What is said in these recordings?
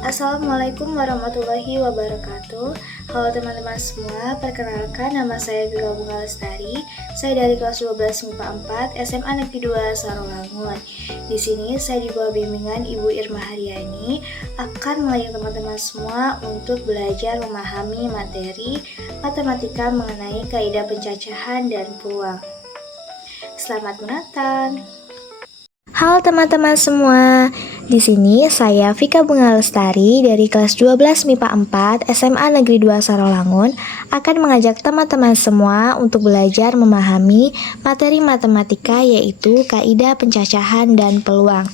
Assalamualaikum warahmatullahi wabarakatuh. Halo teman-teman semua, perkenalkan nama saya Vika Bunga Lestari. Saya dari kelas 12 MIPA 4 SMA Negeri 2 Sarolangun. Di sini saya di bawah bimbingan Ibu Irma Haryani akan mengajak teman-teman semua untuk belajar memahami materi matematika mengenai kaidah pencacahan dan peluang. Selamat menonton. Halo teman-teman semua, di sini saya Vika Bunga Lestari dari kelas 12 MIPA 4 SMA Negeri 2 Sarolangun akan mengajak teman-teman semua untuk belajar memahami materi matematika yaitu kaidah pencacahan dan peluang.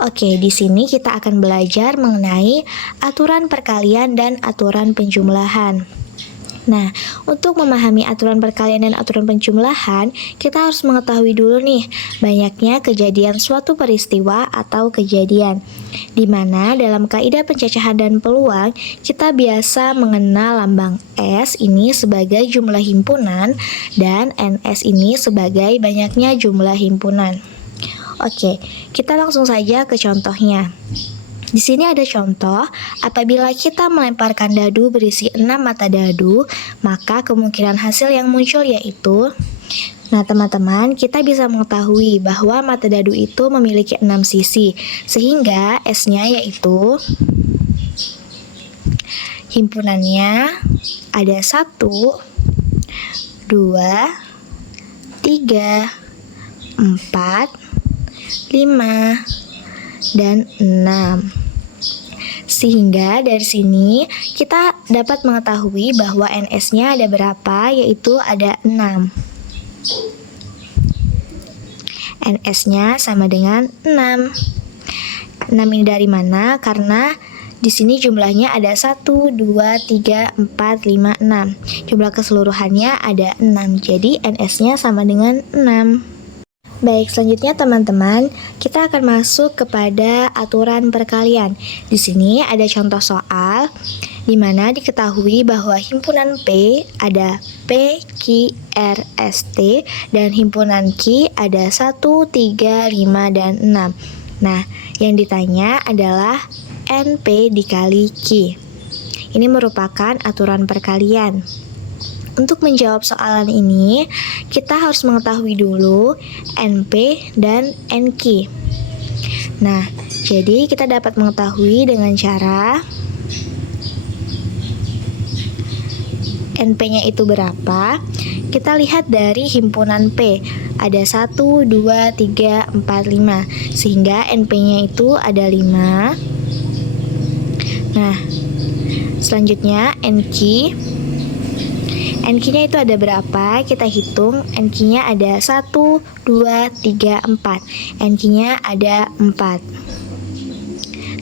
Oke, di sini kita akan belajar mengenai aturan perkalian dan aturan penjumlahan. Nah, untuk memahami aturan perkalian dan aturan penjumlahan, kita harus mengetahui dulu nih, banyaknya kejadian suatu peristiwa atau kejadian. Di mana dalam kaidah pencacahan dan peluang, kita biasa mengenal lambang S ini sebagai jumlah himpunan dan NS ini sebagai banyaknya jumlah himpunan. Oke, kita langsung saja ke contohnya. Di sini ada contoh, apabila kita melemparkan dadu berisi 6 mata dadu, maka kemungkinan hasil yang muncul yaitu, nah teman-teman, kita bisa mengetahui bahwa mata dadu itu memiliki 6 sisi, sehingga S-nya yaitu, himpunannya ada 1, 2, 3, 4, 5, dan 6. Sehingga dari sini kita dapat mengetahui bahwa NS-nya ada berapa, yaitu ada 6. NS-nya sama dengan 6. 6 ini dari mana? Karena di sini jumlahnya ada 1, 2, 3, 4, 5, 6. Jumlah keseluruhannya ada 6. Jadi NS-nya sama dengan 6. Baik, selanjutnya teman-teman, kita akan masuk kepada aturan perkalian. Di sini ada contoh soal di mana diketahui bahwa himpunan P ada P, Q, R, S, T dan himpunan Q ada 1, 3, 5, dan 6. Nah, yang ditanya adalah NP dikali Q. Ini merupakan aturan perkalian. Untuk menjawab soalan ini, kita harus mengetahui dulu NP dan NQ. Nah, jadi kita dapat mengetahui dengan cara NP-nya itu berapa? Kita lihat dari himpunan P. Ada 1, 2, 3, 4, 5. Sehingga NP-nya itu ada 5. Nah, selanjutnya NQ. NQ-nya itu ada berapa? Kita hitung. NQ-nya ada 1, 2, 3, 4. NQ-nya ada 4.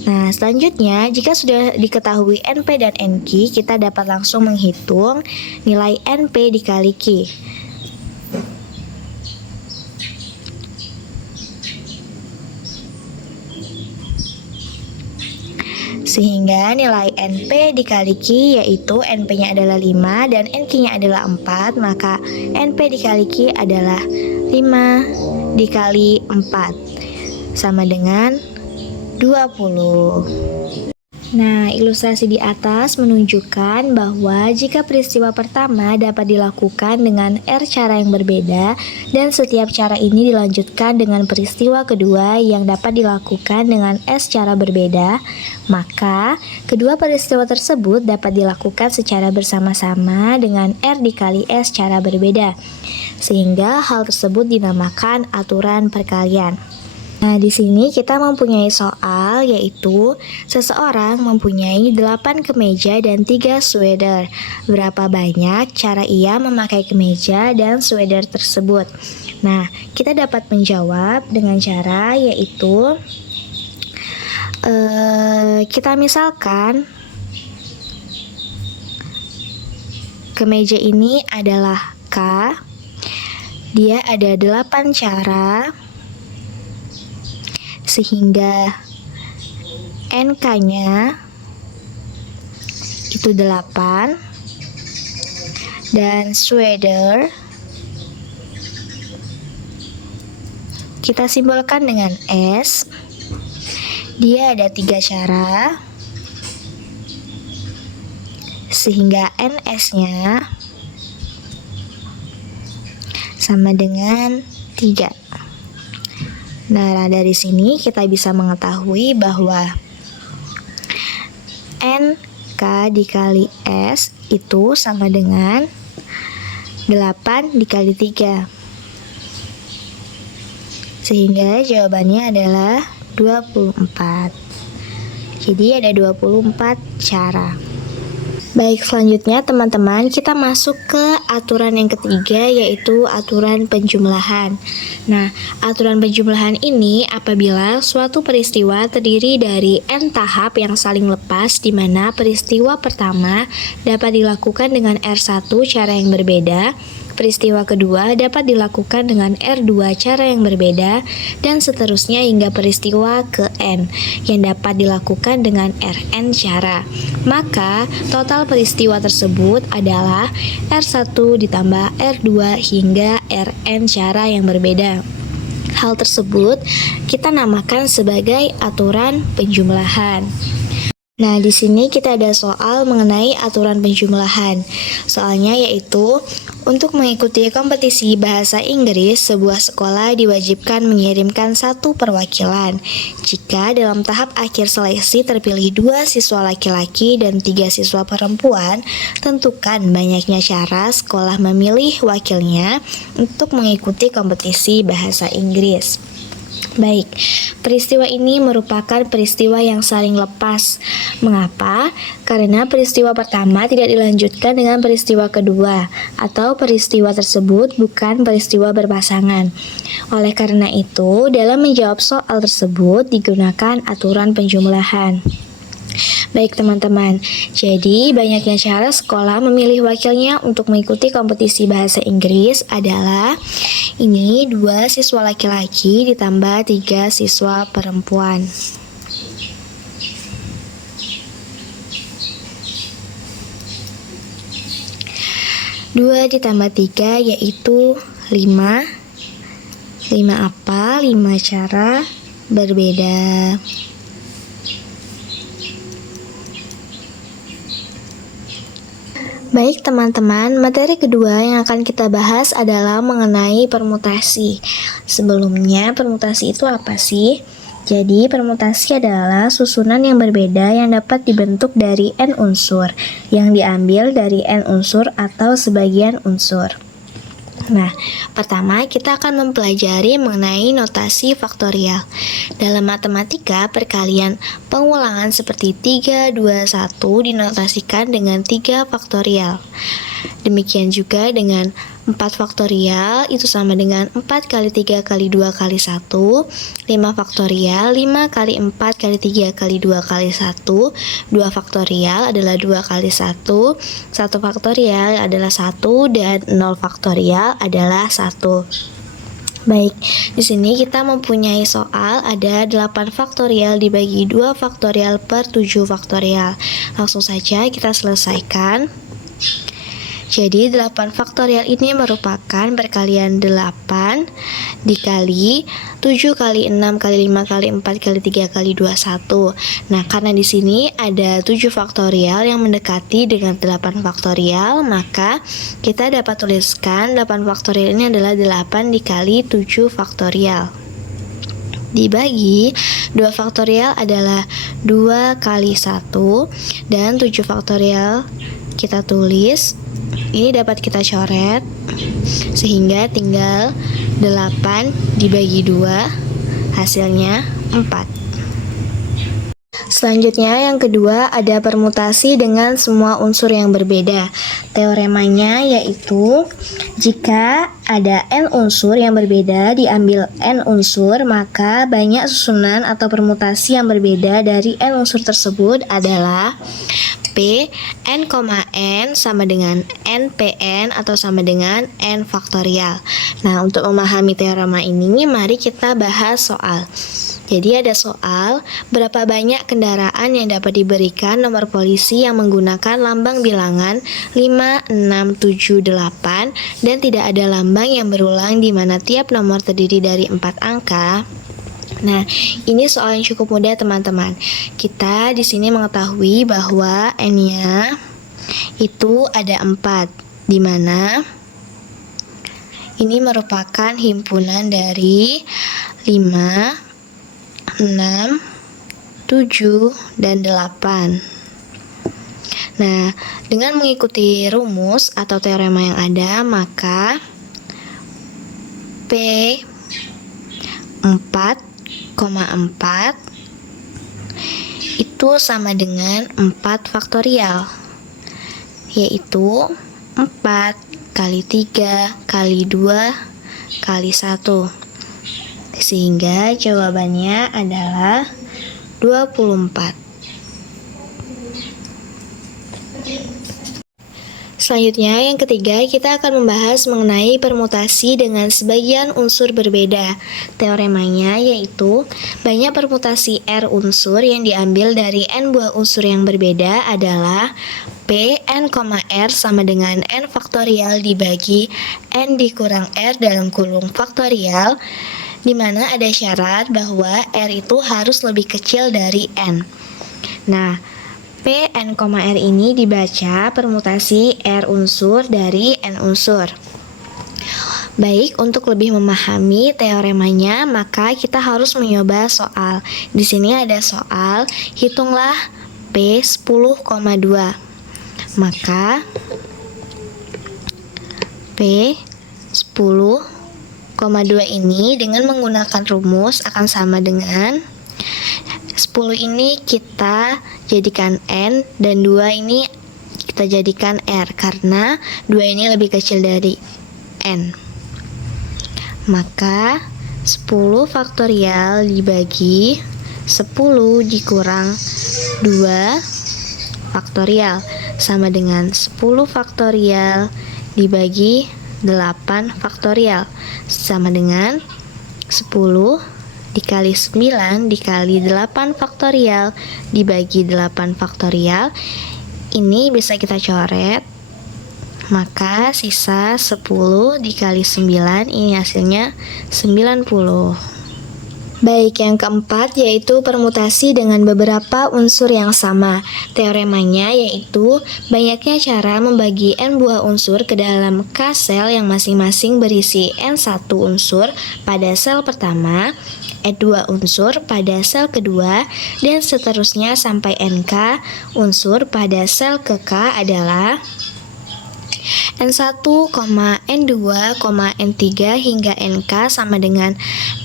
Nah, selanjutnya jika sudah diketahui NP dan NQ, kita dapat langsung menghitung nilai NP dikali Q. Sehingga nilai NP dikali Q yaitu NP-nya adalah 5 dan NQ-nya adalah 4, maka NP dikali Q adalah 5 dikali 4 sama dengan 20. Nah, ilustrasi di atas menunjukkan bahwa jika peristiwa pertama dapat dilakukan dengan R cara yang berbeda dan setiap cara ini dilanjutkan dengan peristiwa kedua yang dapat dilakukan dengan S cara berbeda, maka kedua peristiwa tersebut dapat dilakukan secara bersama-sama dengan R dikali S cara berbeda, sehingga hal tersebut dinamakan aturan perkalian. Nah, di sini kita mempunyai soal yaitu seseorang mempunyai 8 kemeja dan 3 sweater. Berapa banyak cara ia memakai kemeja dan sweater tersebut? Nah, kita dapat menjawab dengan cara yaitu kita misalkan kemeja ini adalah K. Dia ada 8 cara. Sehingga NK-nya itu 8 dan sweater kita simbolkan dengan S. Dia ada 3 cara sehingga ns-nya sama dengan 3. Nah, dari sini kita bisa mengetahui bahwa NK dikali S itu sama dengan 8 dikali 3. Sehingga jawabannya adalah 24. Jadi ada 24 cara. Baik, selanjutnya teman-teman, kita masuk ke aturan yang ketiga, yaitu aturan penjumlahan. Nah, aturan penjumlahan ini apabila suatu peristiwa terdiri dari n tahap yang saling lepas, di mana peristiwa pertama dapat dilakukan dengan R1 cara yang berbeda, peristiwa kedua dapat dilakukan dengan R2 cara yang berbeda, dan seterusnya hingga peristiwa ke N yang dapat dilakukan dengan Rn cara. Maka total peristiwa tersebut adalah R1 ditambah R2 hingga Rn cara yang berbeda. Hal tersebut kita namakan sebagai aturan penjumlahan. Nah, di sini kita ada soal mengenai aturan penjumlahan. Soalnya yaitu, untuk mengikuti kompetisi bahasa Inggris, sebuah sekolah diwajibkan mengirimkan 1 perwakilan. Jika dalam tahap akhir seleksi terpilih 2 siswa laki-laki dan 3 siswa perempuan, tentukan banyaknya cara sekolah memilih wakilnya untuk mengikuti kompetisi bahasa Inggris. Baik, peristiwa ini merupakan peristiwa yang saling lepas. Mengapa? Karena peristiwa pertama tidak dilanjutkan dengan peristiwa kedua, atau peristiwa tersebut bukan peristiwa berpasangan. Oleh karena itu, dalam menjawab soal tersebut digunakan aturan penjumlahan. Baik teman-teman, jadi banyaknya cara sekolah memilih wakilnya untuk mengikuti kompetisi bahasa Inggris adalah ini 2 siswa laki-laki ditambah 3 siswa perempuan. Dua ditambah 3 yaitu 5. 5 apa? 5 cara berbeda. Baik teman-teman, materi kedua yang akan kita bahas adalah mengenai permutasi. Sebelumnya, permutasi itu apa sih? Jadi, permutasi adalah susunan yang berbeda yang dapat dibentuk dari n unsur, yang diambil dari n unsur atau sebagian unsur. Nah, pertama kita akan mempelajari mengenai notasi faktorial. Dalam matematika, perkalian pengulangan seperti 3, 2, 1 dinotasikan dengan 3 faktorial. Demikian juga dengan 4 faktorial itu sama dengan 4 kali 3 kali 2 kali 1. 5 faktorial, 5 kali 4 kali 3 kali 2 kali 1. 2 faktorial adalah 2 kali 1. 1 faktorial adalah 1 dan 0 faktorial adalah 1. Baik, di sini kita mempunyai soal ada 8 faktorial dibagi 2 faktorial per 7 faktorial. Langsung saja kita selesaikan. Jadi 8 faktorial ini merupakan perkalian 8 dikali 7 kali 6 kali 5 kali 4 kali 3 kali 2, 1. Nah, karena di sini ada 7 faktorial yang mendekati dengan 8 faktorial, maka kita dapat tuliskan 8 faktorial ini adalah 8 dikali 7 faktorial. Dibagi 2 faktorial adalah 2 kali 1 dan 7 faktorial kita tulis. Ini dapat kita coret sehingga tinggal 8 dibagi 2 hasilnya 4. Selanjutnya yang kedua ada permutasi dengan semua unsur yang berbeda. Teoremanya yaitu jika ada n unsur yang berbeda diambil n unsur, maka banyak susunan atau permutasi yang berbeda dari n unsur tersebut adalah P n, n sama dengan npn atau sama dengan n faktorial. Nah, untuk memahami teorema ini, mari kita bahas soal. Jadi ada soal, berapa banyak kendaraan yang dapat diberikan nomor polisi yang menggunakan lambang bilangan 5, 6, 7, 8 dan tidak ada lambang yang berulang di mana tiap nomor terdiri dari 4 angka. Nah, ini soal yang cukup mudah teman-teman. Kita di sini mengetahui bahwa n-nya itu ada 4, di mana ini merupakan himpunan dari 5, 6, 7, dan 8. Nah, dengan mengikuti rumus atau teorema yang ada, maka P 4,4 itu sama dengan 4 faktorial, yaitu 4 kali 3 kali 2 kali 1. Sehingga jawabannya adalah 24. Selanjutnya, yang ketiga, kita akan membahas mengenai permutasi dengan sebagian unsur berbeda. Teoremanya yaitu banyak permutasi R unsur yang diambil dari N buah unsur yang berbeda adalah P N, R sama dengan N faktorial dibagi N dikurang R dalam kurung faktorial, di mana ada syarat bahwa R itu harus lebih kecil dari N. Nah, P, N, R ini dibaca permutasi R unsur dari N unsur. Baik, untuk lebih memahami teoremanya, maka kita harus mencoba soal. Di sini ada soal, hitunglah P 10,2. Maka P 10,2 ini dengan menggunakan rumus akan sama dengan 10 ini kita jadikan N dan 2 ini kita jadikan R karena 2 ini lebih kecil dari N. Maka 10 faktorial dibagi 10 dikurang 2 faktorial sama dengan 10 faktorial dibagi 8 faktorial sama dengan 10 dikali 9 dikali 8 faktorial dibagi 8 faktorial. Ini bisa kita coret, maka sisa 10 dikali 9, ini hasilnya 90. Baik, yang keempat yaitu permutasi dengan beberapa unsur yang sama. Teoremanya yaitu banyaknya cara membagi N buah unsur ke dalam K sel yang masing-masing berisi N1 unsur pada sel pertama, N2 unsur pada sel kedua, dan seterusnya sampai NK unsur pada sel ke K adalah N1, N2, N3 hingga NK sama dengan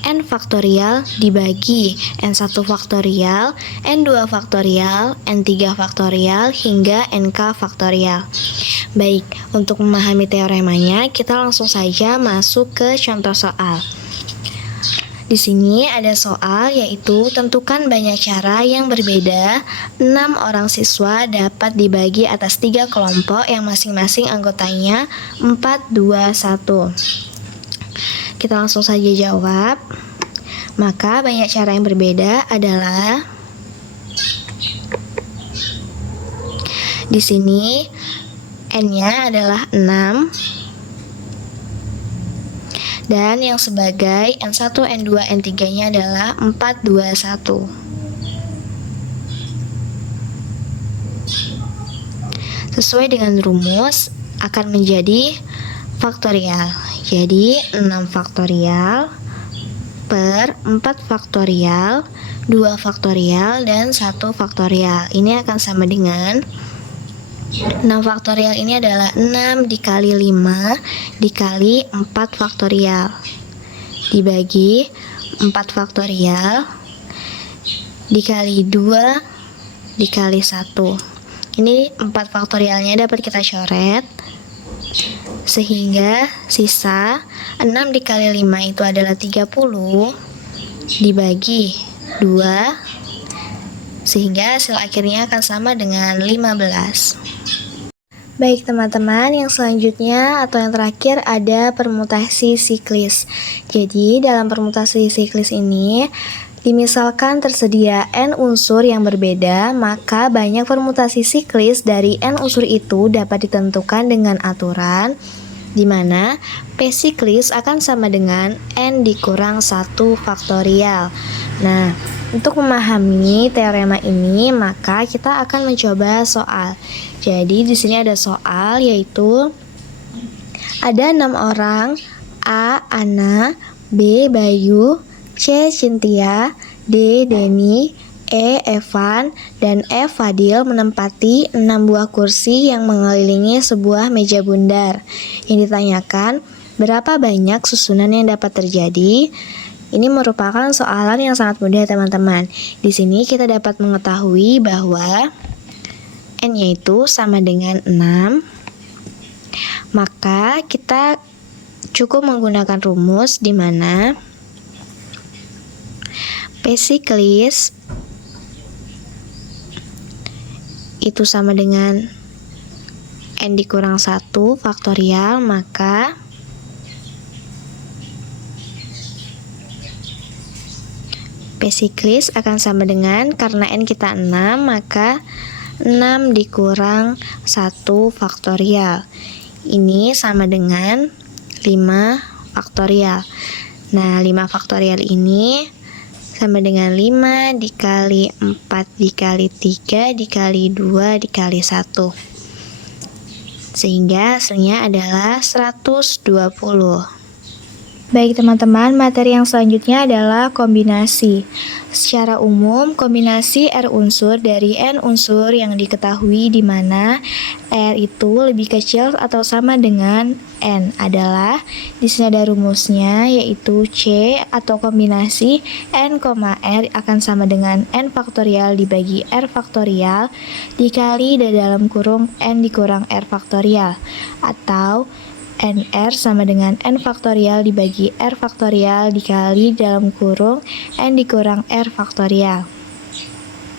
N faktorial dibagi N1 faktorial, N2 faktorial, N3 faktorial hingga NK faktorial. Baik, untuk memahami teoremanya, kita langsung saja masuk ke contoh soal. Di sini ada soal yaitu tentukan banyak cara yang berbeda. 6 orang siswa dapat dibagi atas 3 kelompok yang masing-masing anggotanya 4, 2, 1. Kita langsung saja jawab. Maka banyak cara yang berbeda adalah di sini N-nya adalah 6. Dan yang sebagai N1, N2, N3-nya adalah 4, 2, 1. Sesuai dengan rumus akan menjadi faktorial. Jadi 6 faktorial per 4 faktorial, 2 faktorial, dan 1 faktorial. Ini akan sama dengan 6 faktorial ini adalah 6 dikali 5 dikali 4 faktorial dibagi 4 faktorial dikali 2 dikali 1. Ini 4 faktorialnya dapat kita coret, sehingga sisa 6 dikali 5 itu adalah 30 dibagi 2, sehingga hasil akhirnya akan sama dengan 15. Baik teman-teman, yang selanjutnya atau yang terakhir ada permutasi siklis. Jadi dalam permutasi siklis ini, dimisalkan tersedia N unsur yang berbeda, maka banyak permutasi siklis dari N unsur itu dapat ditentukan dengan aturan di mana P siklis akan sama dengan N dikurang 1 faktorial. Nah, Untuk memahami teorema ini, maka kita akan mencoba soal. Jadi di sini ada soal, yaitu ada 6 orang: A. Ana, B. Bayu, C. Cynthia, D. Denny, E. Evan, dan F. Fadil menempati 6 buah kursi yang mengelilingi sebuah meja bundar. Yang ditanyakan, berapa banyak susunan yang dapat terjadi? Ini merupakan soalan yang sangat mudah, teman-teman. Di sini kita dapat mengetahui bahwa N-nya itu sama dengan 6. Maka kita cukup menggunakan rumus di mana P siklis itu sama dengan N dikurang 1 faktorial, maka P siklis akan sama dengan, karena N kita 6, maka 6 dikurang 1 faktorial. Ini sama dengan 5 faktorial. Nah, 5 faktorial ini sama dengan 5 dikali 4 dikali 3 dikali 2 dikali 1. Sehingga hasilnya adalah 120. Baik teman-teman, materi yang selanjutnya adalah kombinasi. Secara umum, kombinasi R unsur dari N unsur yang diketahui di mana R itu lebih kecil atau sama dengan N adalah, di sini ada rumusnya, yaitu C atau kombinasi N, R akan sama dengan N faktorial dibagi R faktorial dikali dalam kurung N dikurang R faktorial, atau NR sama dengan N faktorial dibagi R faktorial dikali dalam kurung N dikurang R faktorial.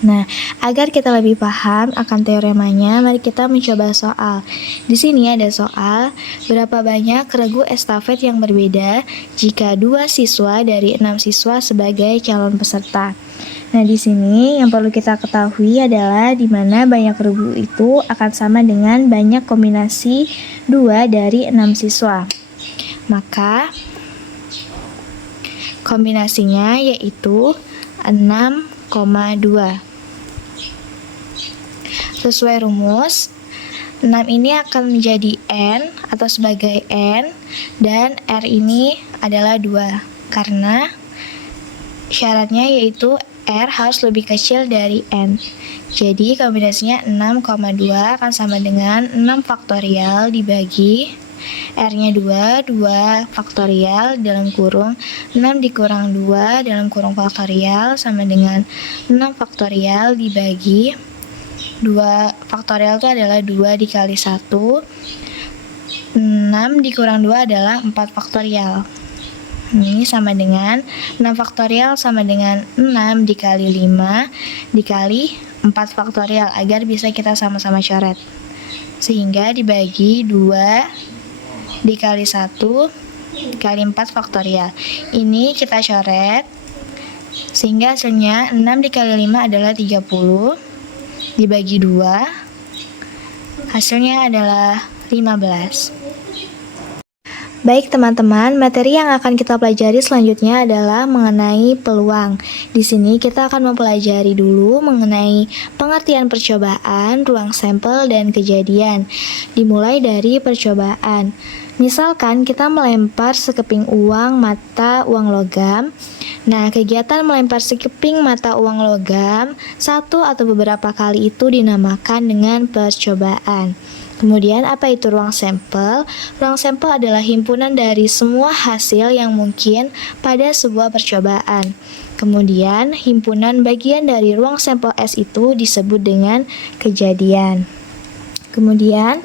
Nah, agar kita lebih paham akan teoremanya, mari kita mencoba soal. Di sini ada soal, berapa banyak regu estafet yang berbeda jika 2 siswa dari 6 siswa sebagai calon peserta. Nah, di sini yang perlu kita ketahui adalah di mana banyak regu itu akan sama dengan banyak kombinasi 2 dari 6 siswa. Maka kombinasinya yaitu 6,2. Sesuai rumus, 6 ini akan menjadi N atau sebagai N, dan R ini adalah 2 karena syaratnya yaitu R harus lebih kecil dari N. Jadi kombinasinya 6,2 akan sama dengan 6 faktorial dibagi R-nya 2 faktorial dalam kurung 6 dikurang 2 dalam kurung faktorial sama dengan 6 faktorial dibagi 2 faktorial itu adalah 2 dikali 1. 6 dikurang 2 adalah 4 faktorial. Ini sama dengan 6 faktorial sama dengan 6 dikali 5 dikali 4 faktorial, agar bisa kita sama-sama coret. Sehingga dibagi 2 dikali 1 dikali 4 faktorial. Ini kita coret, sehingga hasilnya 6 dikali 5 adalah 30 dibagi 2, hasilnya adalah 15. Baik teman-teman, materi yang akan kita pelajari selanjutnya adalah mengenai peluang. Di sini kita akan mempelajari dulu mengenai pengertian percobaan, ruang sampel, dan kejadian. Dimulai dari percobaan. Misalkan kita melempar sekeping uang mata uang logam. Nah, kegiatan melempar sekeping mata uang logam satu atau beberapa kali itu dinamakan dengan percobaan. Kemudian apa itu ruang sampel? Ruang sampel adalah himpunan dari semua hasil yang mungkin pada sebuah percobaan. Kemudian himpunan bagian dari ruang sampel S itu disebut dengan kejadian. Kemudian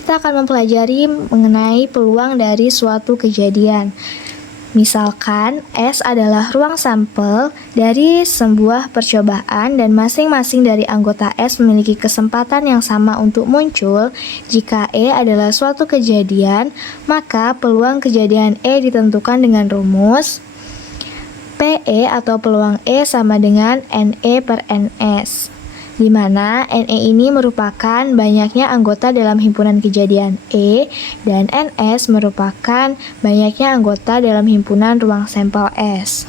kita akan mempelajari mengenai peluang dari suatu kejadian. Misalkan S adalah ruang sampel dari sebuah percobaan dan masing-masing dari anggota S memiliki kesempatan yang sama untuk muncul. Jika E adalah suatu kejadian, maka peluang kejadian E ditentukan dengan rumus PE atau peluang E sama dengan NE per NS, di mana NE ini merupakan banyaknya anggota dalam himpunan kejadian E dan NS merupakan banyaknya anggota dalam himpunan ruang sampel S.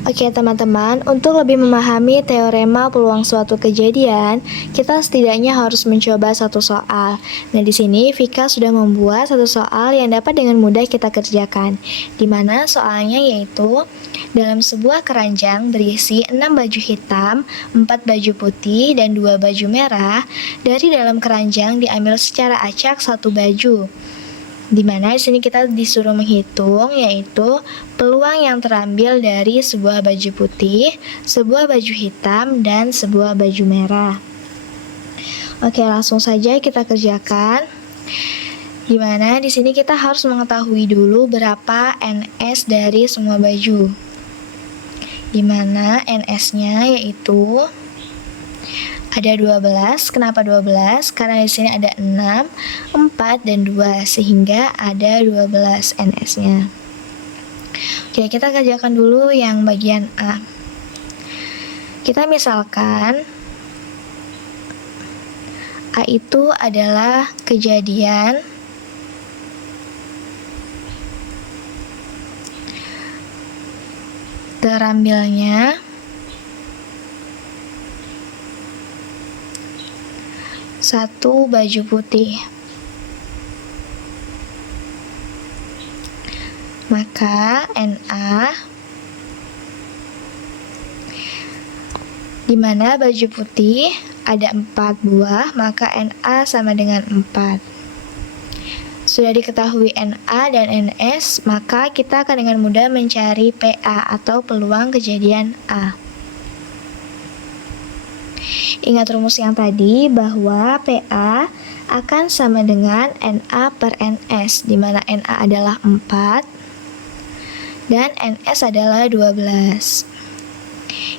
Oke teman-teman, untuk lebih memahami teorema peluang suatu kejadian, kita setidaknya harus mencoba satu soal. Nah, di sini Vika sudah membuat satu soal yang dapat dengan mudah kita kerjakan. Di mana soalnya yaitu dalam sebuah keranjang berisi 6 baju hitam, 4 baju putih, dan 2 baju merah. Dari dalam keranjang diambil secara acak satu baju. Di mana di sini kita disuruh menghitung yaitu peluang yang terambil dari sebuah baju putih, sebuah baju hitam, dan sebuah baju merah. Oke, langsung saja kita kerjakan. Di mana di sini kita harus mengetahui dulu berapa NS dari semua baju. Di mana NS-nya yaitu ada 12. Kenapa 12? Karena di sini ada 6, 4, dan 2 sehingga ada 12 NS-nya. Oke, kita kerjakan dulu yang bagian A. Kita misalkan A itu adalah kejadian terambilnya satu baju putih. Maka NA di mana baju putih ada 4 buah, maka NA sama dengan 4. Sudah diketahui NA dan NS, maka kita akan dengan mudah mencari PA atau peluang kejadian A. Ingat rumus yang tadi bahwa PA akan sama dengan NA per NS, di mana NA adalah 4 dan NS adalah 12.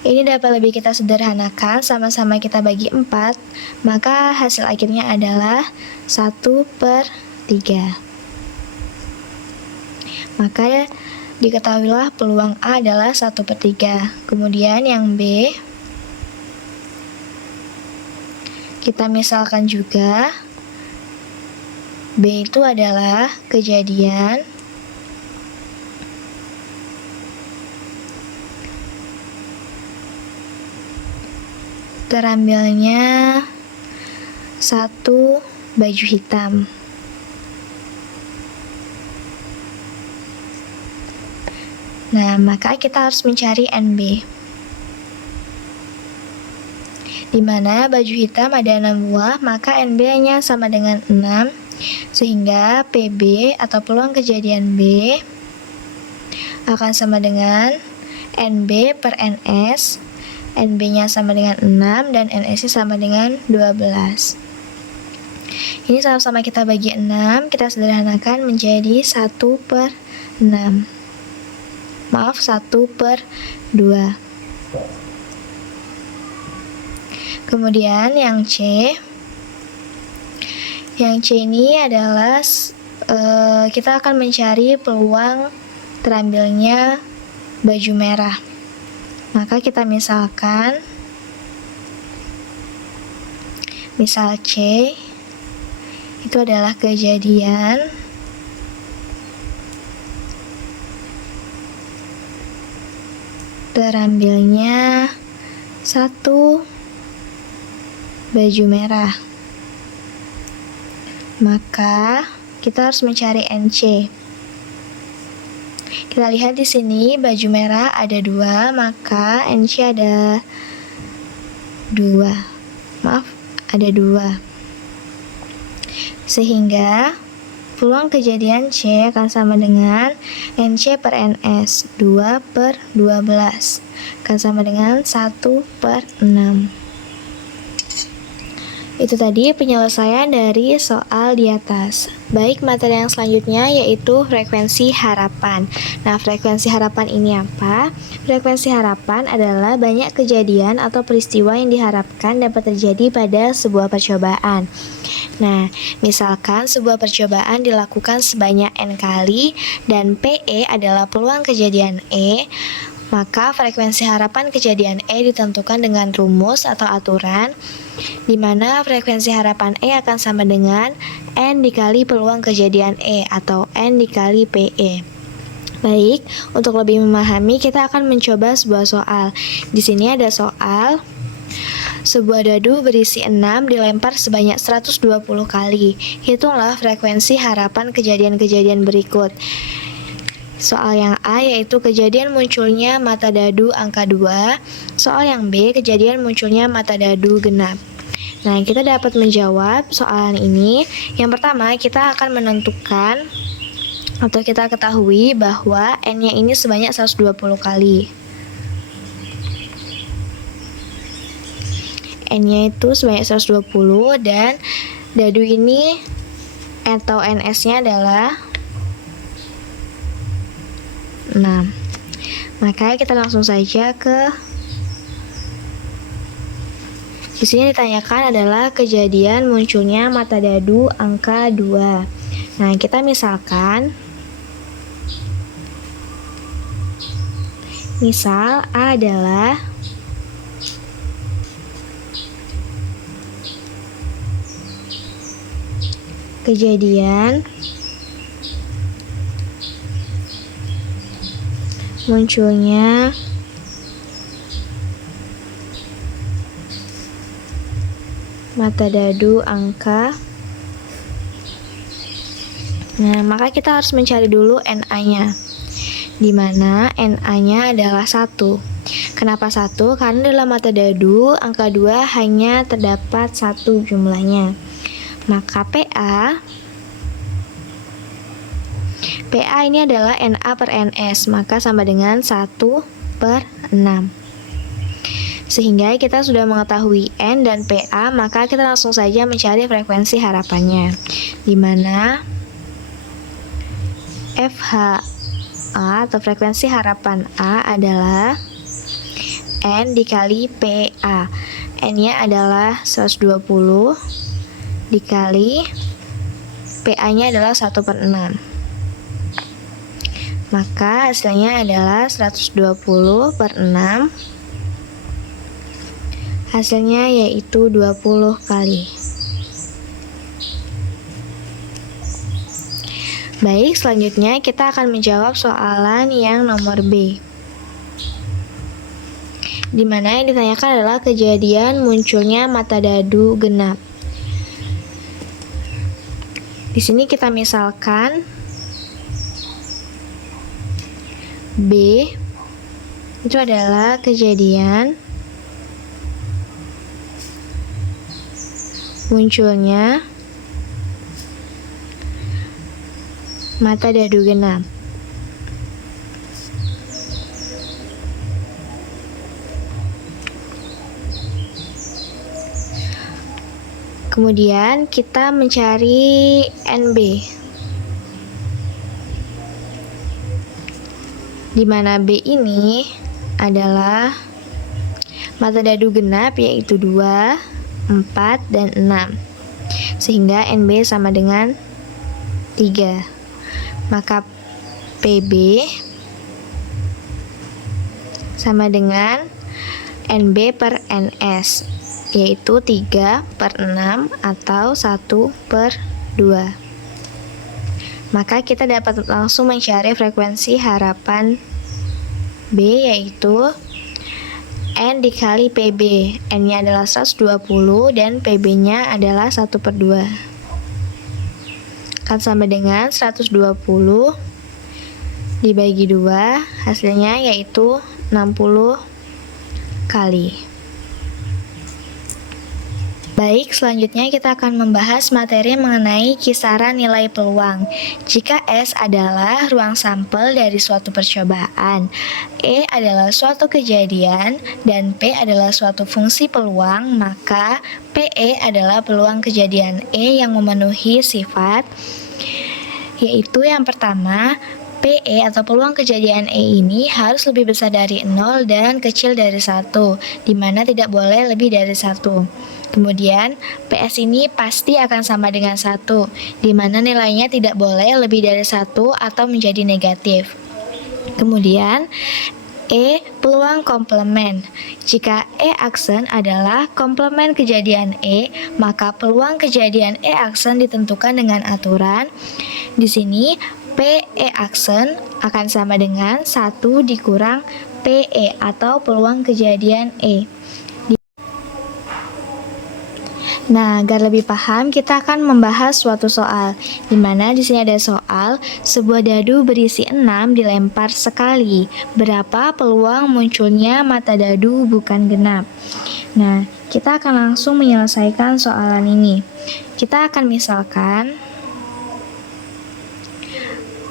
Ini dapat lebih kita sederhanakan, sama-sama kita bagi 4, maka hasil akhirnya adalah 1/3. Maka diketahuilah peluang A adalah 1/3. Kemudian yang B, kita misalkan juga B itu adalah kejadian terambilnya satu baju hitam. Nah, maka kita harus mencari NB. Di mana baju hitam ada 6 buah, maka NB-nya sama dengan 6, sehingga PB atau peluang kejadian B akan sama dengan NB per NS. NB-nya sama dengan 6 dan NS-nya sama dengan 12. Ini sama-sama kita bagi 6, kita sederhanakan menjadi 1/6. Maaf, 1/2. Kemudian yang C. Yang C ini adalah kita akan mencari peluang terambilnya baju merah. Maka kita misalkan misal C itu adalah kejadian terambilnya satu baju merah. Maka kita harus mencari NC. Kita lihat di sini baju merah ada 2, maka NC ada 2. Maaf, ada 2. Sehingga peluang kejadian C akan sama dengan NC per NS, 2/12 akan sama dengan 1/6. Itu tadi penyelesaian dari soal di atas. Baik, materi yang selanjutnya yaitu frekuensi harapan. Nah, frekuensi harapan ini apa? Frekuensi harapan adalah banyak kejadian atau peristiwa yang diharapkan dapat terjadi pada sebuah percobaan. Nah, misalkan sebuah percobaan dilakukan sebanyak N kali dan PE adalah peluang kejadian E, maka frekuensi harapan kejadian E ditentukan dengan rumus atau aturan, di mana frekuensi harapan E akan sama dengan N dikali peluang kejadian E atau N dikali PE. Baik, untuk lebih memahami kita akan mencoba sebuah soal. Di sini ada soal sebuah dadu berisi 6 dilempar sebanyak 120 kali. Hitunglah frekuensi harapan kejadian-kejadian berikut. Soal yang A yaitu kejadian munculnya mata dadu angka 2. Soal yang B kejadian munculnya mata dadu genap. Nah, kita dapat menjawab soalan ini. Yang pertama, kita akan menentukan atau kita ketahui bahwa N-nya ini sebanyak 120 kali. N-nya itu sebanyak 120 dan dadu ini atau NS-nya adalah 6. Maka kita langsung saja ke di sini ditanyakan adalah kejadian munculnya mata dadu angka 2. Nah, kita misalkan misal A adalah kejadian munculnya mata dadu angka. Nah, maka kita harus mencari dulu NA-nya. Di mana NA-nya adalah 1. Kenapa 1? Karena dalam mata dadu angka 2 hanya terdapat 1 jumlahnya. Maka PA ini adalah NA per NS, maka sama dengan 1/6. Sehingga kita sudah mengetahui N dan PA, maka kita langsung saja mencari frekuensi harapannya. Di mana FH A atau frekuensi harapan A /adalah N dikali PA. N-nya adalah 120 dikali PA-nya adalah 1/6. Maka hasilnya adalah 120/6. Hasilnya yaitu 20 kali. Baik, selanjutnya kita akan menjawab soalan yang nomor B. Di mana yang ditanyakan adalah kejadian munculnya mata dadu genap. Di sini kita misalkan B itu adalah kejadian munculnya mata dadu genap. Kemudian kita mencari NB, di mana B ini adalah mata dadu genap yaitu 2, 4, dan 6. Sehingga NB sama dengan 3. Maka PB sama dengan NB per NS, yaitu 3/6 atau 1/2. Maka kita dapat langsung mencari frekuensi harapan B, yaitu N dikali PB. N-nya adalah 120 dan PB-nya adalah 1/2. Akan sama dengan 120 dibagi 2, hasilnya yaitu 60 kali. Baik, selanjutnya kita akan membahas materi mengenai kisaran nilai peluang. Jika S adalah ruang sampel dari suatu percobaan, E adalah suatu kejadian, dan P adalah suatu fungsi peluang, maka PE adalah peluang kejadian E yang memenuhi sifat, yaitu yang pertama, PE atau peluang kejadian E ini harus lebih besar dari 0 dan kecil dari 1, di mana tidak boleh lebih dari 1. Kemudian, PS ini pasti akan sama dengan 1, di mana nilainya tidak boleh lebih dari 1 atau menjadi negatif. Kemudian, E peluang komplement. Jika E aksen adalah komplement kejadian E, maka peluang kejadian E aksen ditentukan dengan aturan. Di sini PE aksen akan sama dengan 1 dikurang PE atau peluang kejadian E. Nah, agar lebih paham, kita akan membahas suatu soal, di mana di sini ada soal, sebuah dadu berisi 6 dilempar sekali. Berapa peluang munculnya mata dadu bukan genap? Nah, kita akan langsung menyelesaikan soalan ini. Kita akan misalkan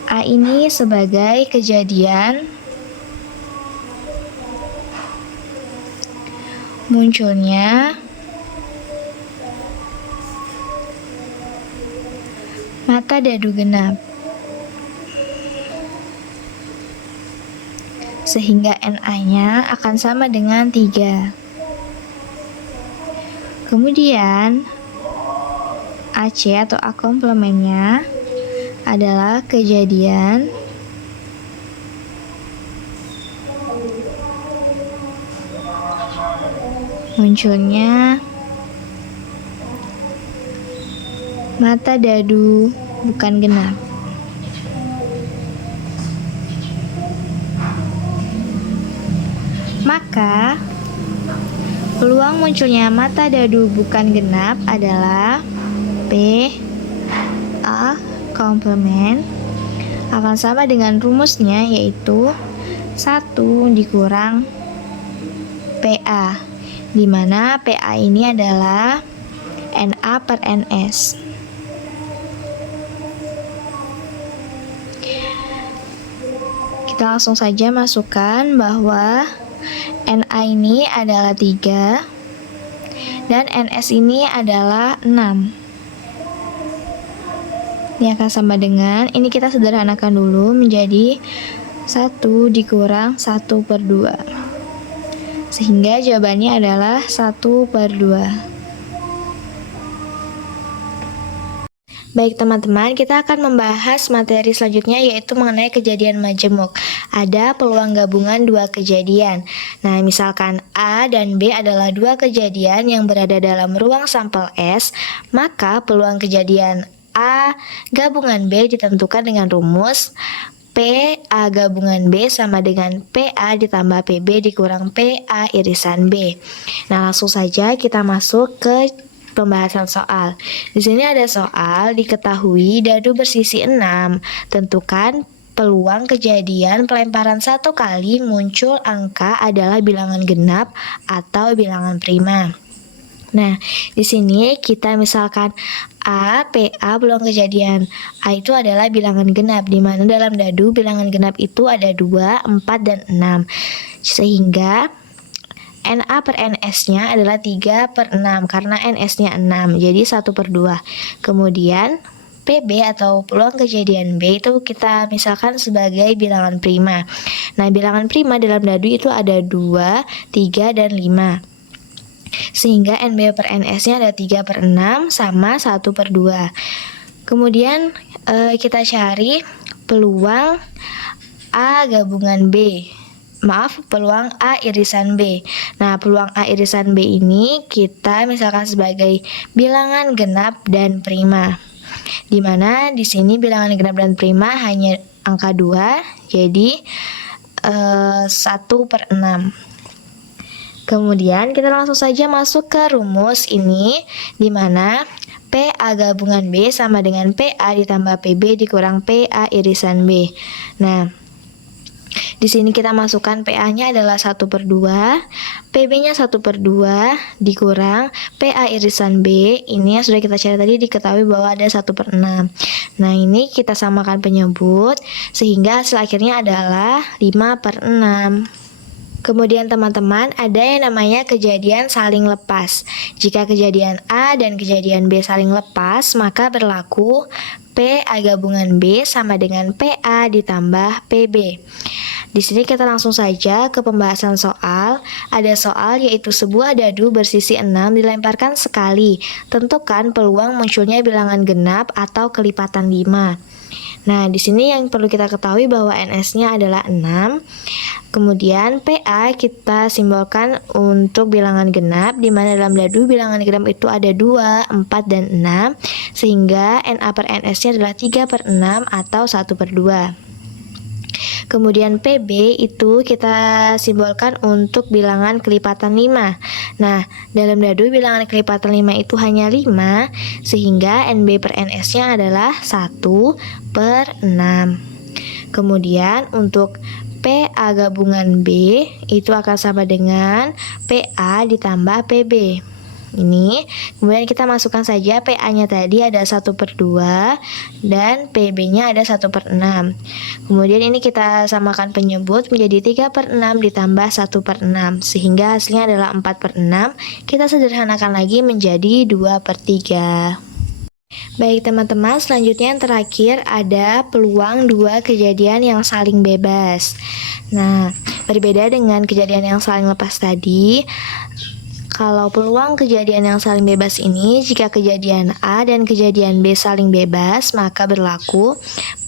A ini sebagai kejadian munculnya mata dadu genap, sehingga NA-nya akan sama dengan 3. Kemudian AC atau A komplemennya adalah kejadian munculnya mata dadu bukan genap. Maka peluang munculnya mata dadu bukan genap adalah P A komplement akan sama dengan rumusnya, yaitu 1 dikurang PA, di mana PA ini adalah NA per NS. Kita langsung saja masukkan bahwa NA ini adalah 3 dan NS ini adalah 6. Ini akan sama dengan, ini kita sederhanakan dulu menjadi 1 dikurang 1/2. Sehingga jawabannya adalah 1/2. Baik teman-teman, kita akan membahas materi selanjutnya, yaitu mengenai kejadian majemuk. Ada peluang gabungan 2 kejadian. Nah, misalkan A dan B adalah 2 kejadian yang berada dalam ruang sampel S, maka peluang kejadian A gabungan B ditentukan dengan rumus P A gabungan B sama dengan PA ditambah PB dikurang PA irisan B. Nah, langsung saja kita masuk ke pembahasan soal. Di sini ada soal, diketahui dadu bersisi 6. Tentukan peluang kejadian pelemparan 1 kali muncul angka adalah bilangan genap atau bilangan prima. Nah, di sini kita misalkan A, PA peluang kejadian. A itu adalah bilangan genap, di mana dalam dadu bilangan genap itu ada 2, 4, dan 6. Sehingga NA per NS-nya adalah 3/6 karena NS-nya 6, jadi 1/2. Kemudian PB atau peluang kejadian B itu kita misalkan sebagai bilangan prima. Nah, bilangan prima dalam dadu itu ada 2, 3, dan 5. Sehingga NB per NS-nya ada 3/6 sama 1/2. Kemudian kita cari peluang A gabungan B. Peluang A irisan B. Nah, peluang A irisan B ini kita misalkan sebagai bilangan genap dan prima. Di mana di sini bilangan genap dan prima hanya angka 2, jadi 1/6. Kemudian kita langsung saja masuk ke rumus ini, di mana PA gabungan B sama dengan PA ditambah PB dikurang PA irisan B. Nah, di sini kita masukkan PA-nya adalah 1/2, PB-nya 1/2 dikurang PA irisan B. Ini yang sudah kita cari tadi diketahui bahwa ada 1/6. Nah, ini kita samakan penyebut sehingga hasil akhirnya adalah 5/6. Kemudian teman-teman, ada yang namanya kejadian saling lepas. Jika kejadian A dan kejadian B saling lepas, maka berlaku PA gabungan B sama dengan PA ditambah PB. Di sini kita langsung saja ke pembahasan soal. Ada soal yaitu sebuah dadu bersisi 6 dilemparkan sekali. Tentukan peluang munculnya bilangan genap atau kelipatan 5. Nah, di sini yang perlu kita ketahui bahwa NS-nya adalah 6. Kemudian PA kita simbolkan untuk bilangan genap, di mana dalam dadu bilangan genap itu ada 2, 4, dan 6, sehingga NA per NS-nya adalah 3/6 atau 1/2. Kemudian PB itu kita simbolkan untuk bilangan kelipatan 5. Nah, dalam dadu bilangan kelipatan 5 itu hanya 5, sehingga NB per NS-nya adalah 1/6. Kemudian untuk PA gabungan B itu akan sama dengan PA ditambah PB. Ini, kemudian kita masukkan saja PA-nya tadi ada 1/2 dan PB-nya ada 1/6. Kemudian ini kita samakan penyebut menjadi 3/6 ditambah 1/6, sehingga hasilnya adalah 4/6. Kita sederhanakan lagi menjadi 2/3. Baik teman-teman, selanjutnya yang terakhir ada peluang dua kejadian yang saling bebas. Nah, berbeda dengan kejadian yang saling lepas tadi, kalau peluang kejadian yang saling bebas ini, jika kejadian A dan kejadian B saling bebas, maka berlaku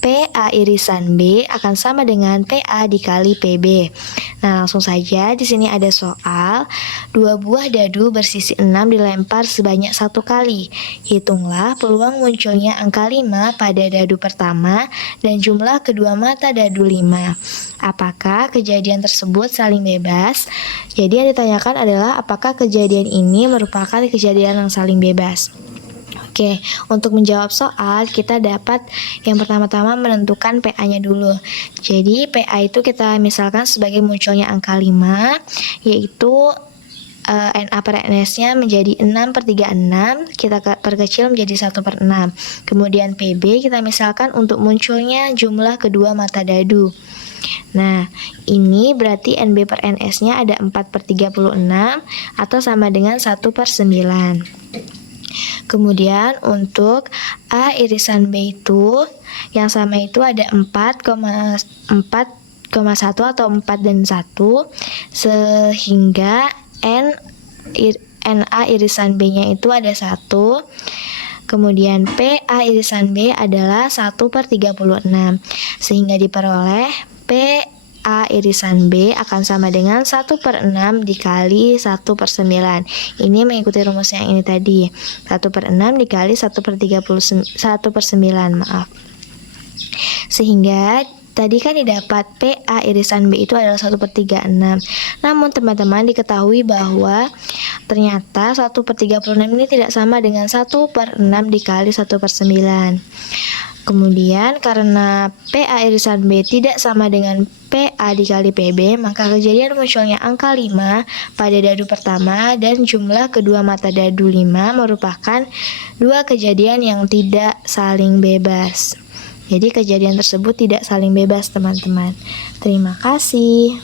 PA irisan B akan sama dengan PA dikali PB. Nah, langsung saja di sini ada soal, 2 buah dadu bersisi 6 dilempar sebanyak 1 kali. Hitunglah peluang munculnya angka 5 pada dadu pertama dan jumlah kedua mata dadu 5. Apakah kejadian tersebut saling bebas? Jadi yang ditanyakan adalah apakah kejadian ini merupakan kejadian yang saling bebas. Oke, untuk menjawab soal kita dapat yang pertama-tama menentukan PA-nya dulu. Jadi PA itu kita misalkan sebagai munculnya angka 5, yaitu NA per NS-nya menjadi 6/36, kita perkecil menjadi 1/6. Kemudian PB kita misalkan untuk munculnya jumlah kedua mata dadu. Nah, ini berarti NB per NS-nya ada 4/36 atau sama dengan 1/9. Kemudian untuk A irisan B itu yang sama itu ada 4,1 atau 4 dan 1, sehingga NA irisan B-nya itu ada 1. Kemudian PA irisan B adalah 1/36, sehingga diperoleh PA irisan B akan sama dengan 1/6 dikali 1/9. Ini mengikuti rumus yang ini tadi, 1/6 dikali 1/9, maaf. Sehingga tadi kan didapat PA irisan B itu adalah 1/36. Namun teman-teman diketahui bahwa ternyata 1/36 ini tidak sama dengan 1/6 dikali 1/9. Kemudian karena PA irisan B tidak sama dengan PA dikali PB, maka kejadian munculnya angka 5 pada dadu pertama dan jumlah kedua mata dadu 5 merupakan dua kejadian yang tidak saling bebas. Jadi kejadian tersebut tidak saling bebas teman-teman. Terima kasih.